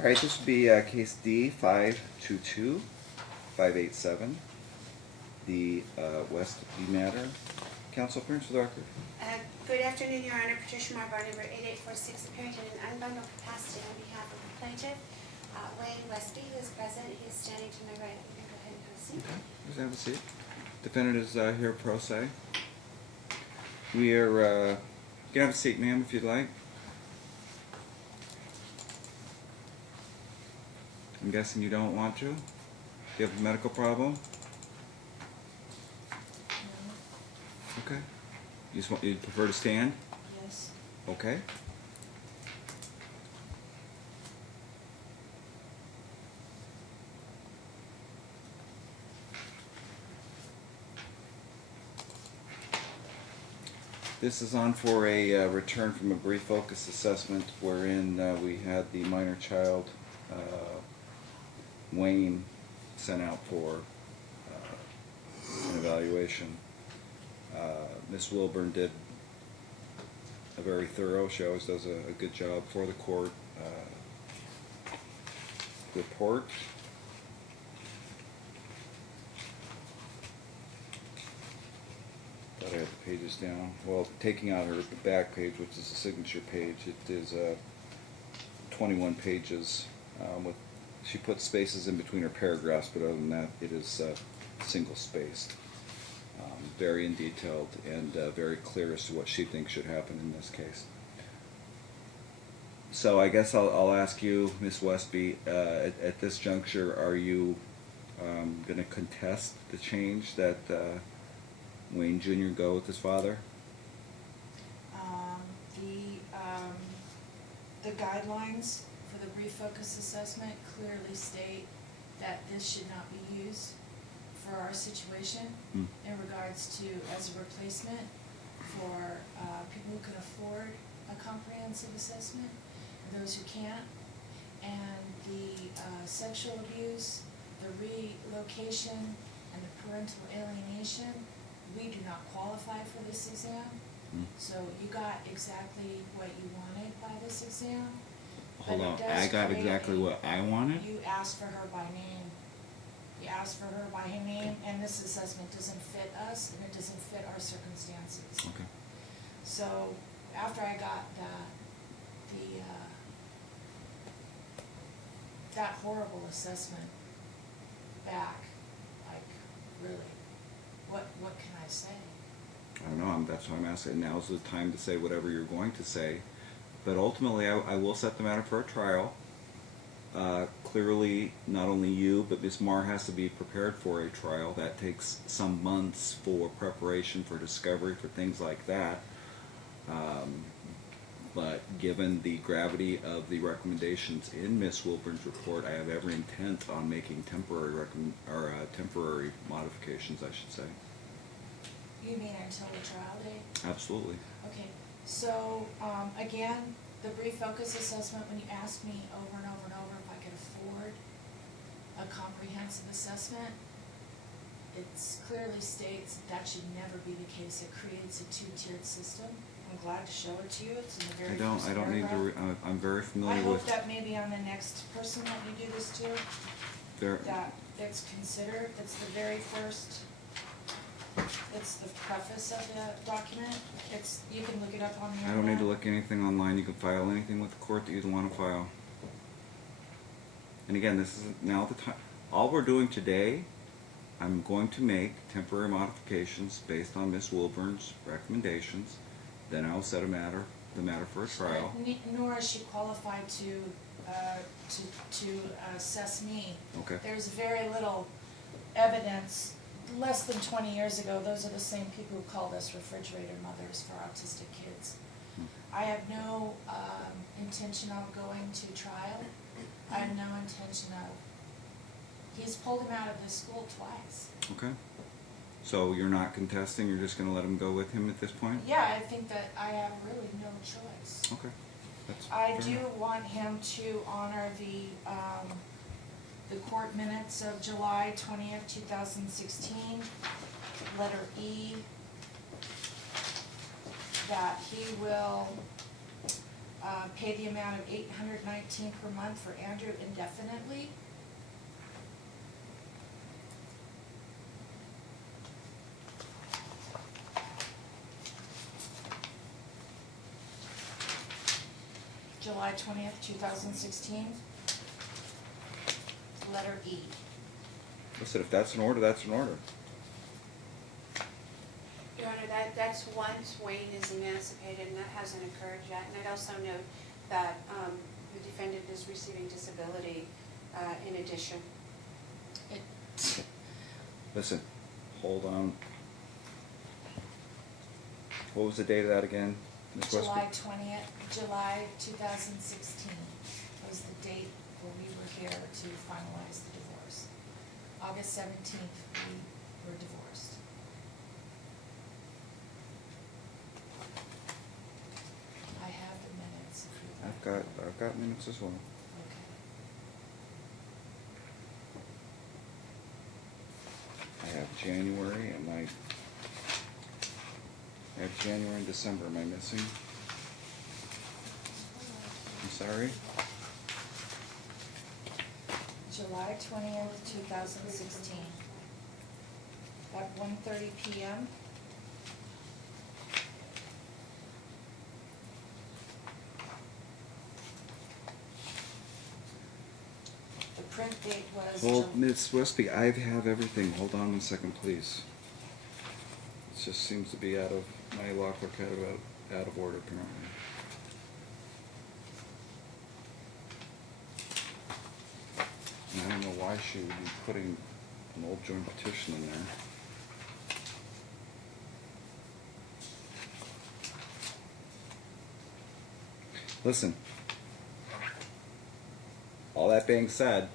All right, this would be case D 522587, the Westby matter. Counsel, appearance for the record. Good afternoon, Your Honor. Patricia Marbar, number 8846, appearing in an unbundled capacity on behalf of the plaintiff, Wayne Westby, who is present. He is standing to my right. You can go ahead and have a seat. Okay, please have a seat. Defendant is here pro se. We are, you can have a seat, ma'am, if you'd like. I'm guessing you don't want to? Do you have a medical problem? No. Okay. You prefer to stand? Yes. Okay. This is on for a return from a brief focus assessment wherein we had the minor child, Wayne, sent out for an evaluation. Ms. Wilburn did a very thorough, she always does a good job for the court, report. Thought I had the pages down. Well, taking out her back page, which is the signature page, it is 21 pages. She put spaces in between her paragraphs, but other than that, it is single spaced. Very in detailed and very clear as to what she thinks should happen in this case. So I guess I'll ask you, Ms. Westby, at this juncture, are you going to contest the change that Wayne Jr. go with his father? The guidelines for the brief focus assessment clearly state that this should not be used for our situation in regards to as a replacement for people who can afford a comprehensive assessment and those who can't. And the sexual abuse, the relocation, and the parental alienation, we do not qualify for this exam. So you got exactly what you wanted by this exam. Hold on, I got exactly what I wanted? You asked for her by name. You asked for her by her name, and this assessment doesn't fit us, and it doesn't fit our circumstances. Okay. So after I got that horrible assessment back, like, really, what can I say? I don't know, that's why I'm asking. Now's the time to say whatever you're going to say. But ultimately, I will set the matter for a trial. Clearly, not only you, but Ms. Marr has to be prepared for a trial. That takes some months for preparation, for discovery, for things like that. But given the gravity of the recommendations in Ms. Wilburn's report, I have every intent on making temporary modifications, I should say. You mean until the trial date? Absolutely. Okay, so again, the brief focus assessment, when you asked me over and over and over if I could afford a comprehensive assessment, it clearly states that should never be the case. It creates a two-tiered system. I'm glad to show it to you. It's in the very first I don't need to. I'm very familiar I with. hope that maybe on the next person that you do this to, that it's considered. It's the very first. It's the preface of the document. You can look it up on the internet. I don't need to look anything online. You can file anything with the court that you'd want to file. And again, this is now the time. All we're doing today, I'm going to make temporary modifications based on Ms. Wilburn's recommendations. Then I'll set the matter for a trial. Nor is she qualified to assess me. Okay. There's very little evidence. Less than 20 years ago, those are the same people who called us refrigerator mothers for autistic kids. I have no intention of going to trial. I have no intention of. He's pulled him out of this school twice. Okay. So you're not contesting, you're just going to let him go with him at this point? Yeah, I think that I have really no choice. Okay. I do want him to honor the court minutes of July 20th, 2016, letter E, that he will pay the amount of $819 per month for Andrew indefinitely. July 20th, 2016. Letter E. Listen, if that's an order, that's an order. Your Honor, that's once Wayne is emancipated, and that hasn't occurred yet. And I'd also note that the defendant is receiving disability in addition. Listen, hold on. What was the date of that again, Ms. Westby? July 20th, July 2016 was the date where we were here to finalize the divorce. August 17th, we were divorced. I have the minutes if you like. I've got minutes as well. Okay. I have January and I have January and December. Am I missing? I'm sorry. July 20th, 2016. At 1:30 p.m. The print date was. Well, Ms. Westby, I have everything. Hold on 1 second, please. It just seems to be out of my law clerk out of order apparently. And I don't know why she would be putting an old joint petition in there. Listen, all that being said,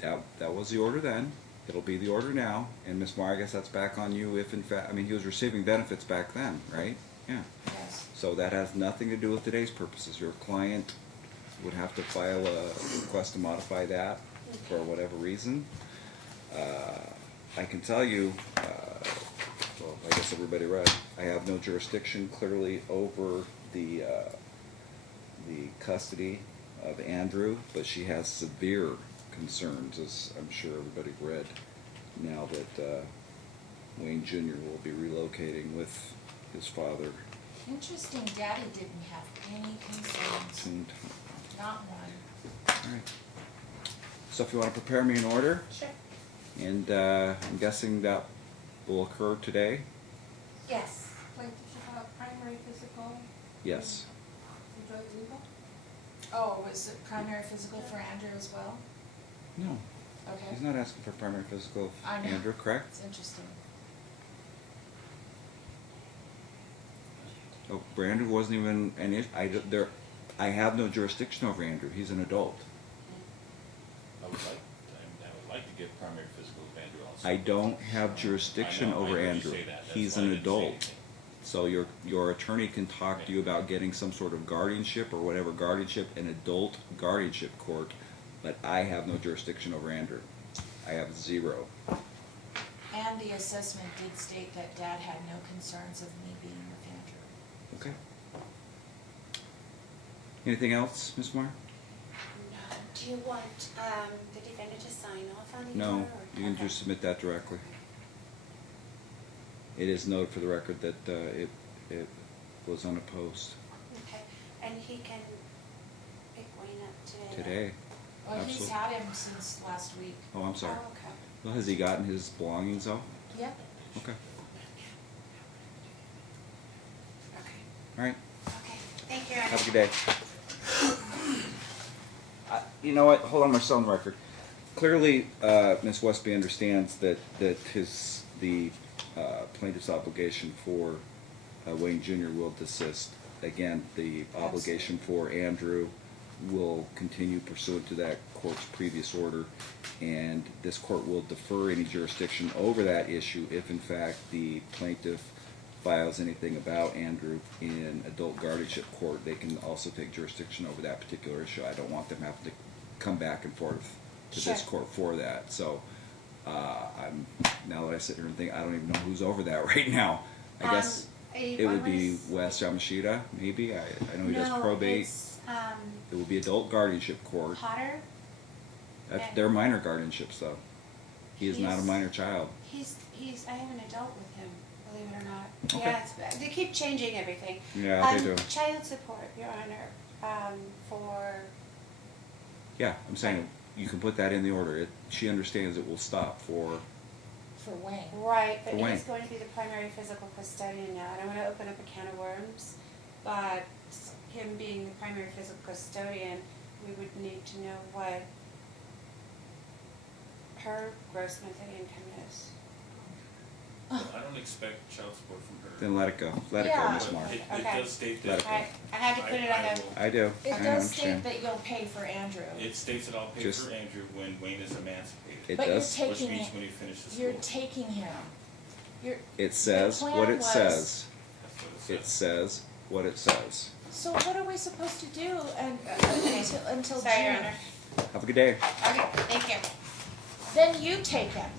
that was the order then. It'll be the order now. And Ms. Moore, I guess that's back on you if in fact, I mean, he was receiving benefits back then, right? Yeah. Yes. So that has nothing to do with today's purposes. Your client would have to file a request to modify that for whatever reason. I can tell you, well, I guess everybody read, I have no jurisdiction clearly over the custody of Andrew, but she has severe concerns, as I'm sure everybody read, now that Wayne Jr. will be relocating with his father. Interesting, Daddy didn't have any concerns. Soon. Not one. All right. So if you want to prepare me an order, Sure. and I'm guessing that will occur today? Yes. Like, did you have primary physical? Yes. You drug legal? Oh, was it primary physical for Andrew as well? No. Okay. He's not asking for primary physical of I know. Andrew, correct? It's interesting. Oh, Brandon wasn't even an issue. I have no jurisdiction over Andrew. He's an adult. I would like to get primary physical of Andrew also. I don't have jurisdiction I know, I over heard you Andrew. say that. That's He's why I an didn't say adult. anything. So your attorney can talk to you about getting some sort of guardianship or whatever guardianship in adult guardianship court, but I have no jurisdiction over Andrew. I have zero. And the assessment did state that Dad had no concerns of me being with Andrew. Okay. Anything else, Ms. Moore? No. Do you want the defendant to sign off on the No, order? you can Okay. just submit that directly. It is noted for the record that it was unopposed Okay, and he can pick Wayne up today? today. Well, he's Absolutely. had him since last week. Oh, I'm sorry. Oh, okay. Well, has he gotten his belongings off? Yep. Okay. Okay. All right. Okay, thank you, Your Honor. Have a good day. You know what? Hold on, we're still on the record. Clearly, Ms. Westby understands that the plaintiff's obligation for Wayne Jr. will desist. Again, the obligation for Andrew will continue pursuant to that court's previous order, and this court will defer any jurisdiction over that issue if, in fact, the plaintiff files anything about Andrew in adult guardianship court. They can also take jurisdiction over that particular issue. I don't want them having to come back and forth to this Sure. court for that. So now that I sit here and think, I don't even know who's over that right now. I guess It would be West Yamashita, maybe. I know he does probate. It's, It would be adult guardianship court. Harter. They're minor guardianships, though. He is not a He's- minor child. I have an adult with him, believe it or not. Okay. Yeah, they keep changing everything. Yeah, they do. Child support, Your Honor, for, Yeah, I'm saying you can put that in the order. She understands it will stop for. For Wayne. right, but For Wayne. he's going to be the primary physical custodian now. I don't want to open up a can of worms, but him being the primary physical custodian, we would need to know what her gross monthly income is. I don't expect child support from her. Then let it go. Let it go, Yeah. Miss But Marr. it Okay. does state Let that. it I had to put it on the, I do. It I does state understand. that you'll pay for Andrew. It states that I'll pay Just- for Andrew when Wayne is emancipated. It But you're does. taking Which means it- when he finishes You're school. taking him. It says plan what it was- says. That's what It says what it says. So what are we supposed to do until June? sorry, Your Honor. Have a good day. Okay, thank you. Then you take him.